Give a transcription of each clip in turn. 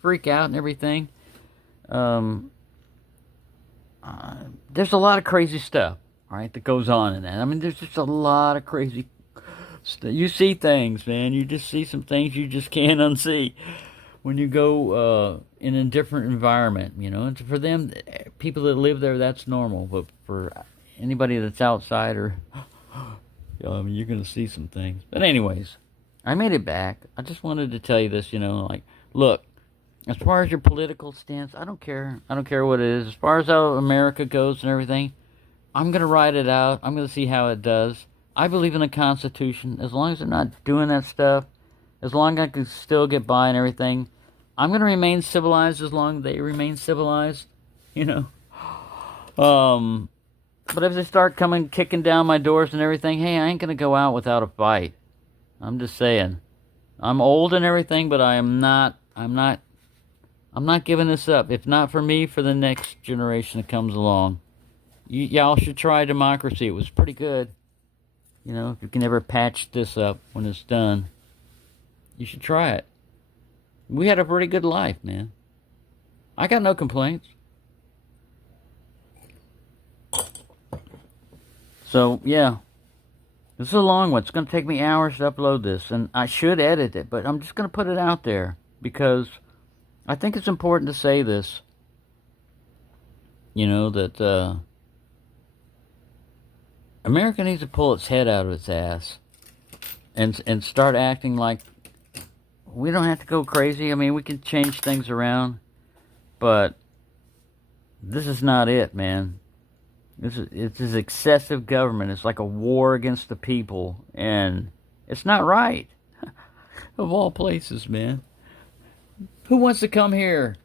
freak out and everything. Um, there's a lot of crazy stuff, all right, that goes on in that. I mean, there's just a lot of crazy you see things, man. You just see some things you just can't unsee when you go in a different environment, you know. And for them, people that live there, that's normal. But for anybody that's outsider, you're going to see some things. But anyways, I made it back. I just wanted to tell you this, you know, like, look, as far as your political stance, I don't care. I don't care what it is. As far as how America goes and everything, I'm going to ride it out. I'm going to see how it does. I believe in the Constitution. As long as they're not doing that stuff, as long as I can still get by and everything, I'm going to remain civilized as long as they remain civilized, you know. But if they start coming, kicking down my doors and everything, hey, I ain't going to go out without a fight. I'm just saying. I'm old and everything, but I'm not giving this up. If not for me, for the next generation that comes along. Y'all should try democracy. It was pretty good. You know, if you can ever patch this up when it's done, you should try it. We had a pretty good life, man. I got no complaints. So, yeah. This is a long one. It's going to take me hours to upload this, and I should edit it, but I'm just going to put it out there because I think it's important to say this. You know, that America needs to pull its head out of its ass and start acting like we don't have to go crazy. I mean, we can change things around, but this is not it, man. It's this excessive government. It's like a war against the people, and it's not right. Of all places, man. Who wants to come here?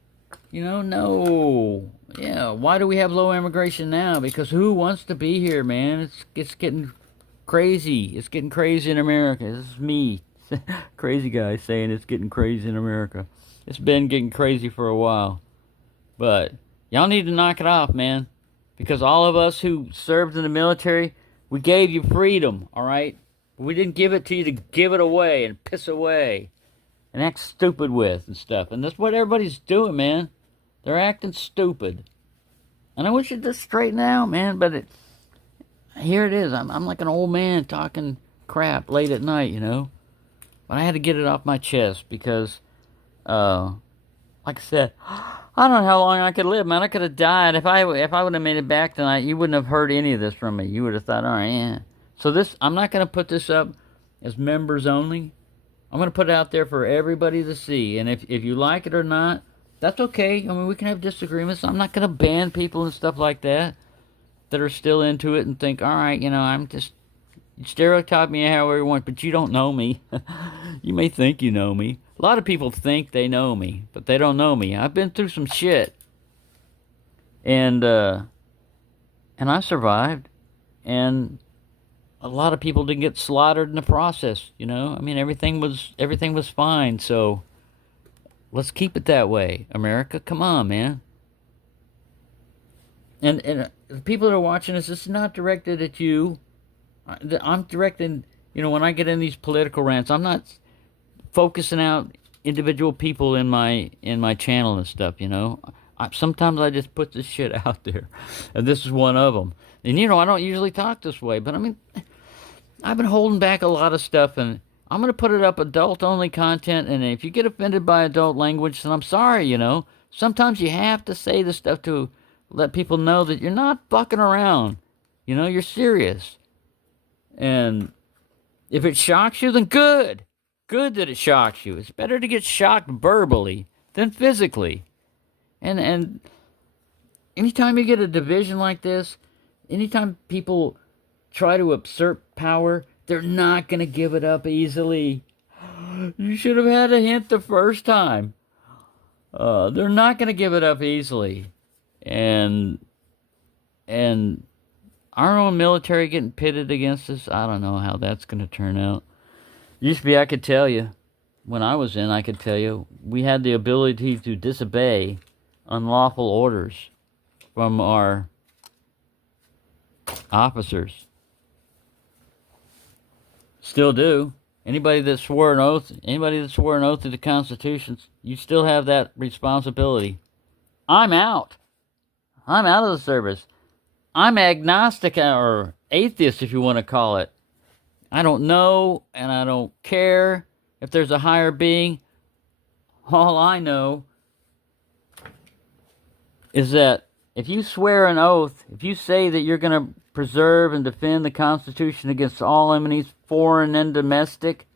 You know, no. Yeah, why do we have low immigration now? Because who wants to be here, man? It's getting crazy. It's getting crazy in America. This is me, crazy guy, saying it's getting crazy in America. It's been getting crazy for a while. But y'all need to knock it off, man. Because all of us who served in the military, we gave you freedom, all right? We didn't give it to you to give it away and piss away and act stupid with and stuff. And that's what everybody's doing, man. They're acting stupid. And I wish it just straighten out, man. But here it is. I'm like an old man talking crap late at night, you know. But I had to get it off my chest because, like I said, I don't know how long I could live, man. I could have died. If I would have made it back tonight, you wouldn't have heard any of this from me. You would have thought, all right, yeah. So I'm not going to put this up as members only. I'm going to put it out there for everybody to see. And if you like it or not, that's okay. I mean, we can have disagreements. I'm not going to ban people and stuff like that are still into it and think, all right, you know, I'm just, stereotype me however you want, but you don't know me. You may think you know me. A lot of people think they know me, but they don't know me. I've been through some shit. And I survived. And a lot of people didn't get slaughtered in the process, you know? I mean, everything was fine, so let's keep it that way. America, come on, man. And the people that are watching this is not directed at you. I'm directing, you know, when I get in these political rants, I'm not focusing out individual people in my channel and stuff, you know. Sometimes I just put this shit out there, and this is one of them. And you know, I don't usually talk this way, but I mean, I've been holding back a lot of stuff, and I'm gonna put it up adult-only content. And if you get offended by adult language, then I'm sorry, you know. Sometimes you have to say this stuff to let people know that you're not fucking around. You know, you're serious. And if it shocks you, then good. Good that it shocks you. It's better to get shocked verbally than physically. And anytime you get a division like this, anytime people try to usurp power, they're not going to give it up easily. You should have had a hint the first time. They're not going to give it up easily. And our own military getting pitted against us, I don't know how that's going to turn out. Used to be, I could tell you, when I was in, I could tell you, we had the ability to disobey unlawful orders from our officers. Still do. Anybody that swore an oath to the Constitution, you still have that responsibility. I'm out. I'm out of the service. I'm agnostic or atheist, if you want to call it. I don't know, and I don't care if there's a higher being. All I know is that if you swear an oath, if you say that you're going to preserve and defend the Constitution against all enemies, foreign and domestic,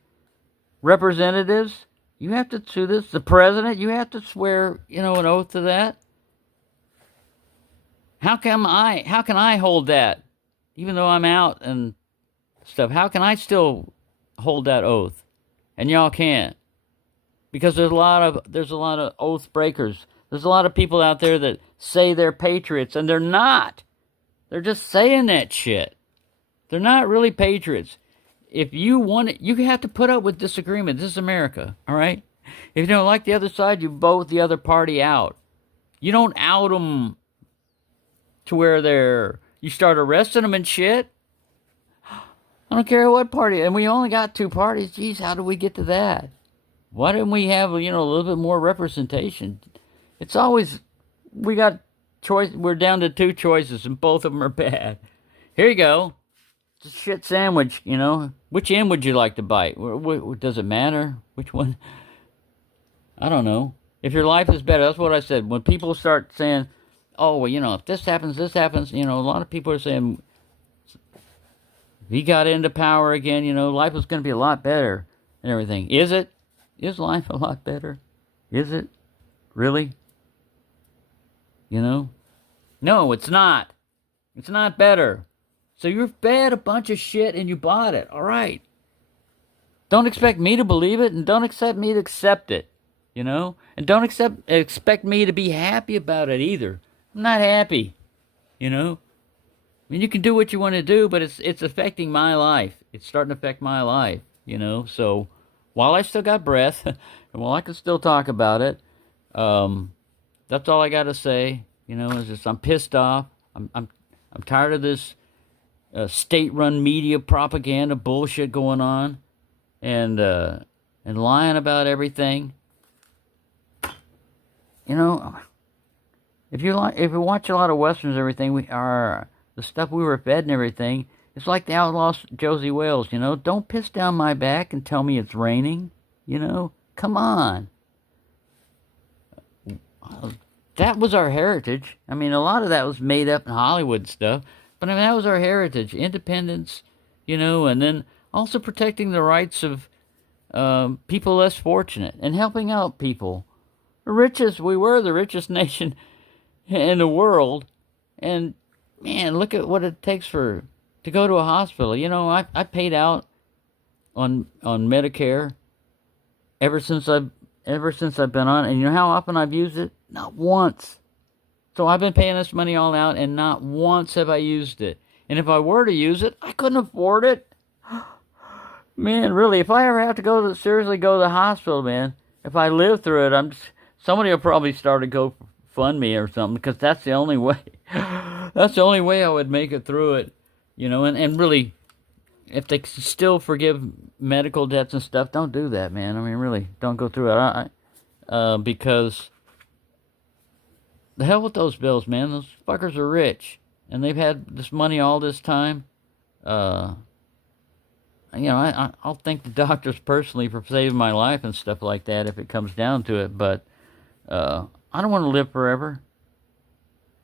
representatives, you have to do this. The president, you have to swear, an oath to that. How can I hold that? Even though I'm out and stuff, how can I still hold that oath? And y'all can't. Because there's a lot of oath breakers. There's a lot of people out there that say they're patriots, and they're not. They're just saying that shit. They're not really patriots. If you want it, you have to put up with disagreement. This is America, all right? If you don't like the other side, you vote the other party out. You don't out them to where you start arresting them and shit. I don't care what party. And we only got 2 parties. Geez, how did we get to that? Why didn't we have, a little bit more representation? It's always, we got choice. We're down to 2 choices, and both of them are bad. Here you go. It's a shit sandwich, Which end would you like to bite? Does it matter? Which one? I don't know. If your life is better, that's what I said. When people start saying, oh, well, if this happens, a lot of people are saying, if he got into power again, life was going to be a lot better and everything. Is it? Is life a lot better? Is it? Really? No, it's not. It's not better. So you fed a bunch of shit and you bought it. All right. Don't expect me to believe it, and don't expect me to accept it. And don't expect me to be happy about it either. I'm not happy. I mean, you can do what you want to do, but it's affecting my life. It's starting to affect my life, So while I still got breath, and while I can still talk about it, that's all I got to say. Is just I'm pissed off. I'm tired of this state-run media propaganda bullshit going on, and lying about everything. If you watch a lot of westerns, and everything the stuff we were fed and everything, it's like the outlaw Josie Wales. Don't piss down my back and tell me it's raining. Come on. That was our heritage. I mean, a lot of that was made up in Hollywood stuff, but that was our heritage. Independence, and then also protecting the rights of people less fortunate and helping out people. We were the richest nation in the world, and man, look at what it takes to go to a hospital. I paid out on Medicare ever since I've been on, and you know how often I've used it? Not once. So I've been paying this money all out, and not once have I used it. And if I were to use it, I couldn't afford it. Man, really, if I ever have to seriously go to the hospital, man, if I live through it, somebody will probably start to GoFundMe or something, because that's the only way. That's the only way I would make it through it, and really, if they still forgive medical debts and stuff, don't do that, man. I mean, really, don't go through it. Because the hell with those bills, man. Those fuckers are rich, and they've had this money all this time. I'll thank the doctors personally for saving my life and stuff like that if it comes down to it, but I don't want to live forever.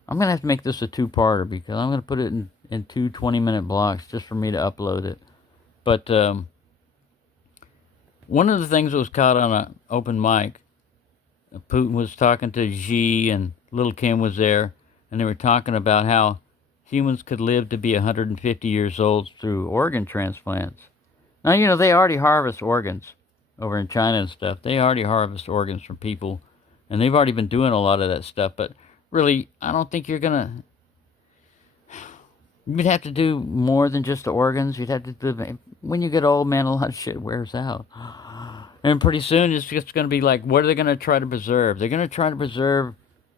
I'm going to have to make this a 2-parter, because I'm going to put it in 2 20-minute blocks just for me to upload it. But one of the things that was caught on an open mic, Putin was talking to Xi, and Little Kim was there, and they were talking about how humans could live to be 150 years old through organ transplants. Now, they already harvest organs over in China and stuff. They already harvest organs from people, and they've already been doing a lot of that stuff, but really, I don't think you'd have to do more than just the organs. You'd have to do, when you get old, man, a lot of shit wears out. And pretty soon, it's just going to be like, what are they going to try to preserve? They're going to try to preserve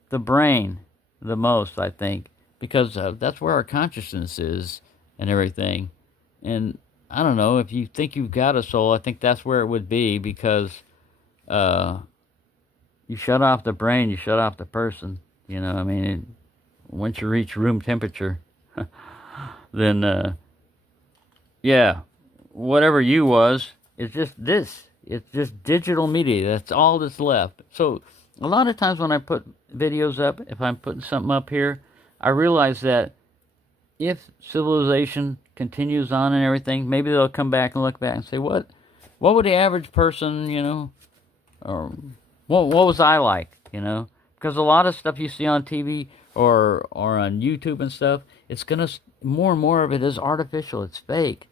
the brain the most, I think, because that's where our consciousness is and everything. And I don't know, if you think you've got a soul, I think that's where it would be, because uh, you shut off the brain, you shut off the person. You know, I mean, once you reach room temperature, then yeah, whatever you was, it's just this. It's just digital media. That's all that's left. So a lot of times when I put videos up, if I'm putting something up here, I realize that if civilization continues on and everything, maybe they'll come back and look back and say, what would the average person, or what was I like, Because a lot of stuff you see on TV or on YouTube and stuff, it's gonna more and more of it is artificial. It's fake,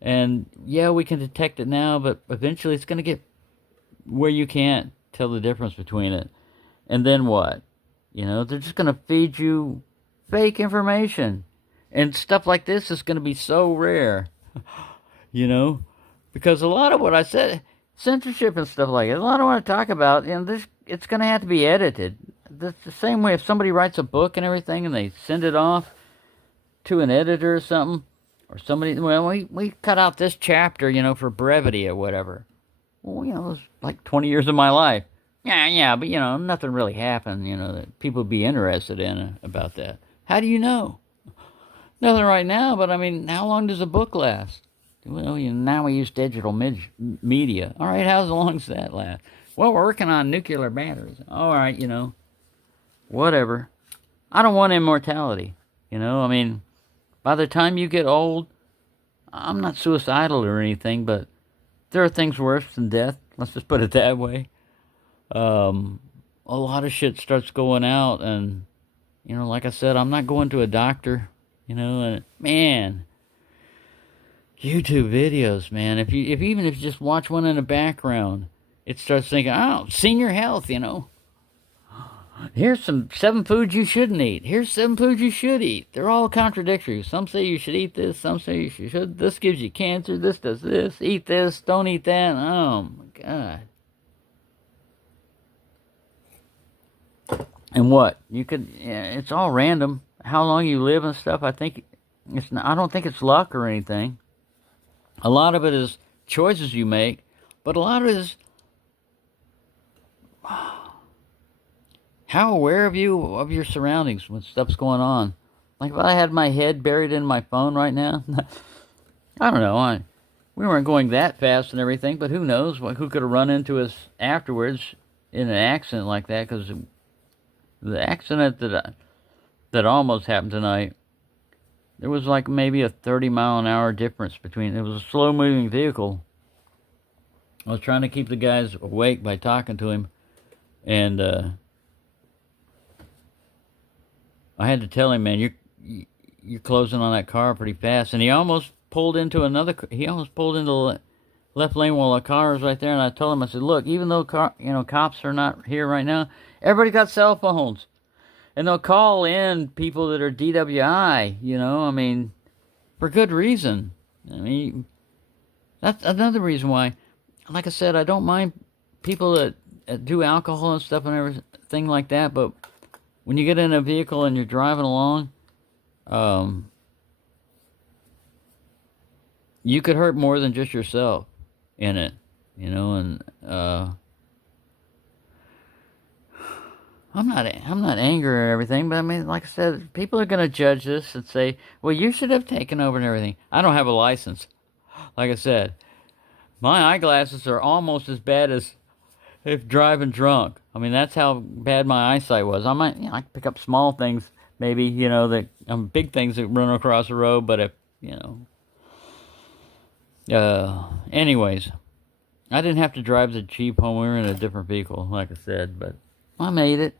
and yeah, we can detect it now, but eventually it's gonna get where you can't tell the difference between it. And then what? They're just gonna feed you fake information, and stuff like this is gonna be so rare, you know, because a lot of what I said, censorship and stuff like it, a lot of what I talk about, this it's gonna have to be edited. That's the same way if somebody writes a book and everything, and they send it off to an editor or something, or somebody. Well, we cut out this chapter, for brevity or whatever. Well, it was like 20 years of my life. Yeah, but nothing really happened. That people would be interested in about that. How do you know? Nothing right now, but I mean, how long does a book last? Well, now we use digital media. All right, how long does that last? Well, we're working on nuclear batteries. All right, whatever. I don't want immortality. I mean, by the time you get old, I'm not suicidal or anything, but there are things worse than death. Let's just put it that way. A lot of shit starts going out, and like I said, I'm not going to a doctor. And man, YouTube videos, man. If even if you just watch one in the background, it starts thinking, oh, senior health. Here's some 7 foods you shouldn't eat. Here's 7 foods you should eat. They're all contradictory. Some say you should eat this. Some say you should. This gives you cancer. This does this. Eat this. Don't eat that. Oh my God. And what you could? It's all random. How long you live and stuff. I think it's. I don't think it's luck or anything. A lot of it is choices you make, but a lot of it is how aware of your surroundings when stuff's going on. Like if I had my head buried in my phone right now, I don't know. We weren't going that fast and everything, but who knows? Who could have run into us afterwards in an accident like that? Because the accident that almost happened tonight, there was like maybe a 30-mile-an-hour difference between. It was a slow-moving vehicle. I was trying to keep the guys awake by talking to him, and I had to tell him, man, you're closing on that car pretty fast. And he almost pulled into the left lane while a car was right there. And I told him, I said, look, even though cops are not here right now, everybody got cell phones. And they'll call in people that are DWI, I mean, for good reason. I mean, that's another reason why, like I said, I don't mind people that do alcohol and stuff and everything like that, but when you get in a vehicle and you're driving along, you could hurt more than just yourself in it, and I'm not angry or everything, but I mean, like I said, people are going to judge this and say, well, you should have taken over and everything. I don't have a license. Like I said, my eyeglasses are almost as bad as if driving drunk. I mean, that's how bad my eyesight was. I might, I pick up small things, maybe, that big things that run across the road, but if, anyways, I didn't have to drive the Jeep home. We were in a different vehicle, like I said, but I made it.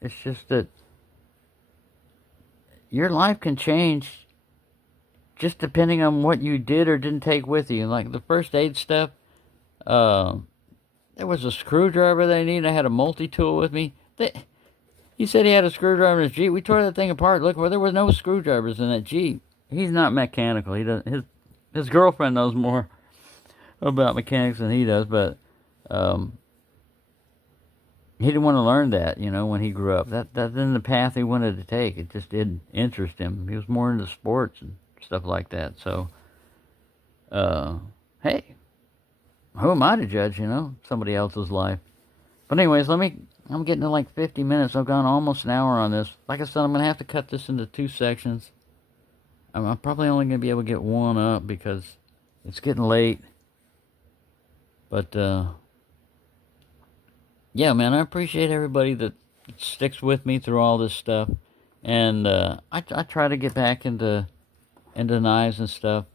It's just that your life can change just depending on what you did or didn't take with you. Like the first aid stuff, there was a screwdriver they needed. I had a multi-tool with me. He said he had a screwdriver in his Jeep. We tore that thing apart. Look, there was no screwdrivers in that Jeep. He's not mechanical. He doesn't. His girlfriend knows more about mechanics than he does, but he didn't want to learn that, when he grew up. That isn't the path he wanted to take. It just didn't interest him. He was more into sports and stuff like that. So, hey, who am I to judge, somebody else's life? But anyways, I'm getting to like 50 minutes. I've gone almost an hour on this. Like I said, I'm going to have to cut this into 2 sections. I'm probably only going to be able to get one up because it's getting late. But, yeah, man, I appreciate everybody that sticks with me through all this stuff. And I try to get back into knives and stuff.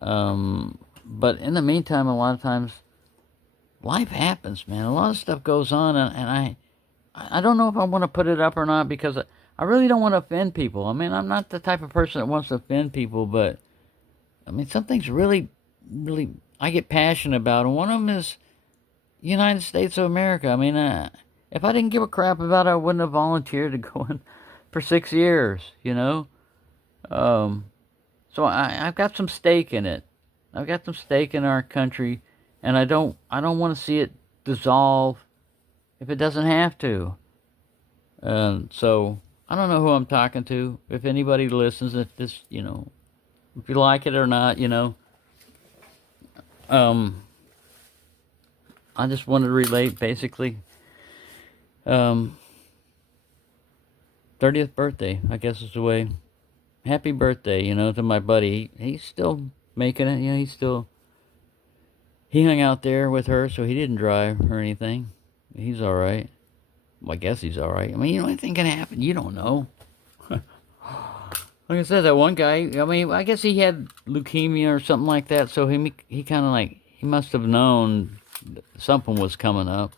But in the meantime, a lot of times, life happens, man. A lot of stuff goes on, and I don't know if I want to put it up or not because I really don't want to offend people. I mean, I'm not the type of person that wants to offend people, but, I mean, some things really, really, I get passionate about, and one of them is United States of America. I mean, if I didn't give a crap about it, I wouldn't have volunteered to go in for 6 years, So I've got some stake in it. I've got some stake in our country, and I don't want to see it dissolve if it doesn't have to. So I don't know who I'm talking to. If anybody listens, if this, if you like it or not, I just wanted to relate basically. 30th birthday, I guess is the way. Happy birthday, to my buddy. He's still making it, he hung out there with her, so he didn't drive or anything. He's all right. Well, I guess he's all right. I mean, anything can happen. You don't know. Like I said, that one guy, I mean, I guess he had leukemia or something like that, so he kind of he must have known something was coming up,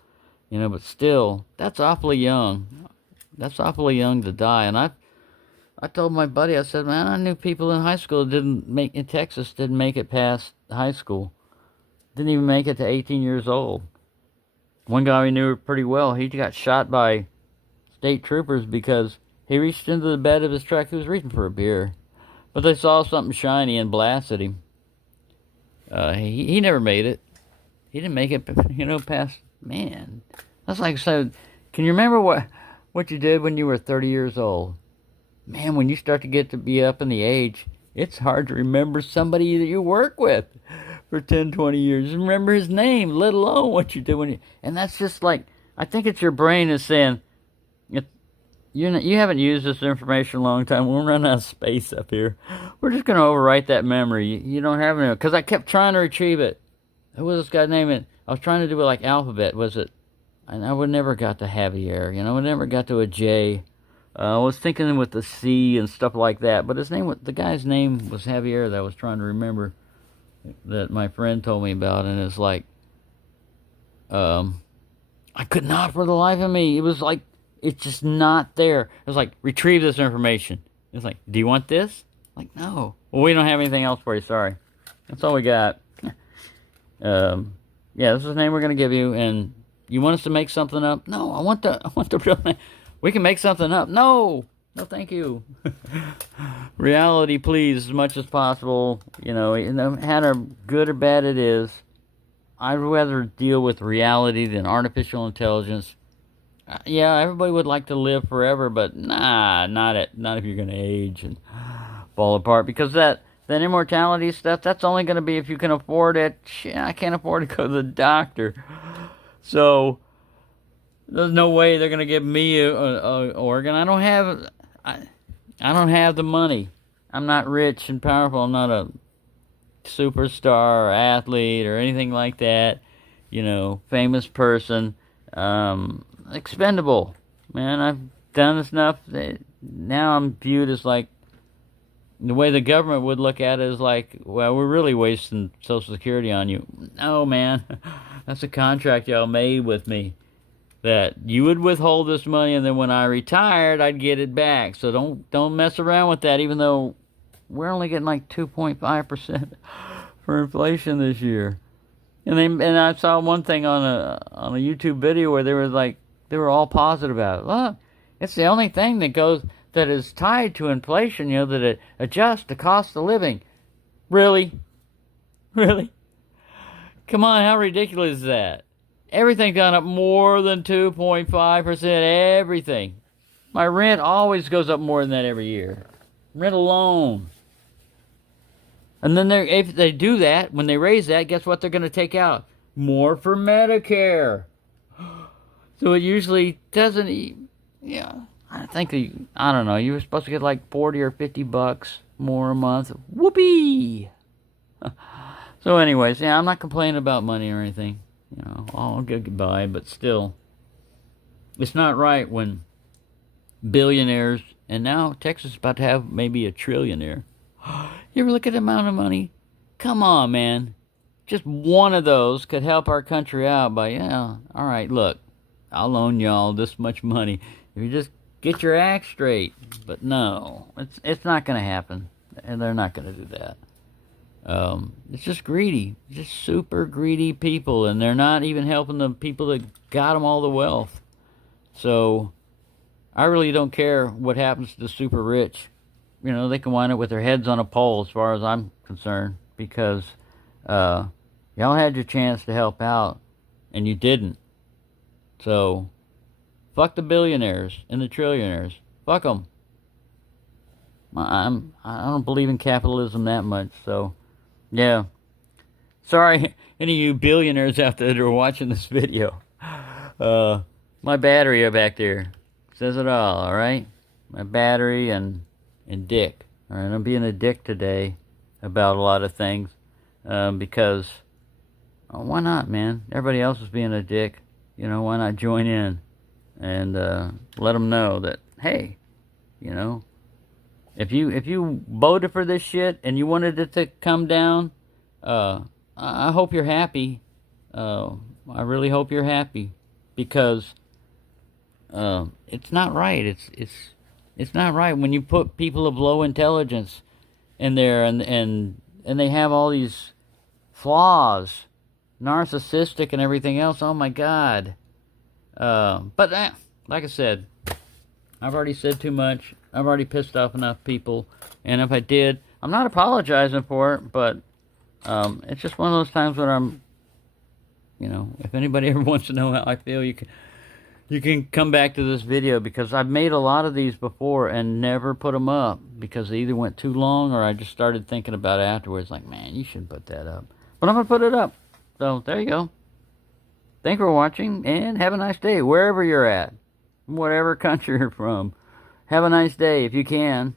but still, that's awfully young. That's awfully young to die. And I told my buddy, I said, man, I knew people in high school in Texas didn't make it past high school. Didn't even make it to 18 years old. One guy we knew pretty well, he got shot by state troopers because he reached into the bed of his truck. He was reaching for a beer. But they saw something shiny and blasted him. He never made it. He didn't make it, past, man. That's like I said, can you remember what you did when you were 30 years old? Man, when you start to get to be up in the age, it's hard to remember somebody that you work with for 10, 20 years. Remember his name, let alone what you did and that's just like, I think it's your brain is saying, you haven't used this information a long time. We're running out of space up here. We're just going to overwrite that memory. You don't have it. Because I kept trying to retrieve it. Who was this guy's name? I was trying to do it like alphabet. Was it? And I would never got to Javier. I never got to a J. I was thinking with the C and stuff like that. But the guy's name was Javier that I was trying to remember that my friend told me about. And it's like, I could not for the life of me. It was like, it's just not there. It was like, retrieve this information. It's like, do you want this? Like, no. Well, we don't have anything else for you, sorry. That's all we got. Yeah, this is the name we're going to give you, and you want us to make something up? No, I want the real name. We can make something up. No, thank you. Reality, please, as much as possible. No matter good or bad it is, I'd rather deal with reality than artificial intelligence. Yeah, everybody would like to live forever, but not if you're going to age and fall apart. Because that immortality stuff, that's only going to be if you can afford it. Shit, I can't afford to go to the doctor. So, there's no way they're going to give me a organ. I don't have the money. I'm not rich and powerful. I'm not a superstar or athlete or anything like that. Famous person. Expendable. Man, I've done enough. Now I'm viewed as like, the way the government would look at it is like, well, we're really wasting Social Security on you. No, man. That's a contract y'all made with me. That you would withhold this money, and then when I retired, I'd get it back. So don't mess around with that, even though we're only getting like 2.5% for inflation this year. And I saw one thing on a YouTube video where they were all positive about it. Look, it's the only thing that is tied to inflation, that it adjusts the cost of living. Really? Really? Come on, how ridiculous is that? Everything's gone up more than 2.5%, everything. My rent always goes up more than that every year. Rent alone. And then if they do that, when they raise that, guess what they're going to take out? More for Medicare. So it usually doesn't. Yeah, I think I don't know. You were supposed to get like 40 or $50 more a month. Whoopee! So, anyways, yeah, I'm not complaining about money or anything. You know, I'll get goodbye, but still, it's not right when billionaires, and now Texas is about to have maybe a trillionaire. You ever look at the amount of money? Come on, man. Just one of those could help our country out by, yeah, all right, look, I'll loan y'all this much money. If you just get your act straight. But no, it's not going to happen. And they're not going to do that. It's just greedy. Just super greedy people. And they're not even helping the people that got them all the wealth. So I really don't care what happens to the super rich. You know, they can wind up with their heads on a pole as far as I'm concerned. Because y'all had your chance to help out. And you didn't. So, fuck the billionaires and the trillionaires. Fuck them. I don't believe in capitalism that much, so, yeah. Sorry, any of you billionaires out there that are watching this video. My battery back there says it all right? My battery and dick. Alright, I'm being a dick today about a lot of things, because, why not, man? Everybody else is being a dick. You know, why not join in and let them know that, hey, you know, if you voted for this shit and you wanted it to come down, I hope you're happy. I really hope you're happy, because it's not right. It's not right when you put people of low intelligence in there and they have all these flaws, narcissistic and everything else. Oh my God. But like I said, I've already said too much. I've already pissed off enough people. And if I did, I'm not apologizing for it, but it's just one of those times when I'm, you know, if anybody ever wants to know how I feel, you can come back to this video, because I've made a lot of these before and never put them up because they either went too long or I just started thinking about it afterwards, like, man, you shouldn't put that up. But I'm going to put it up. So, there you go. Thanks for watching, and have a nice day, wherever you're at, whatever country you're from. Have a nice day, if you can.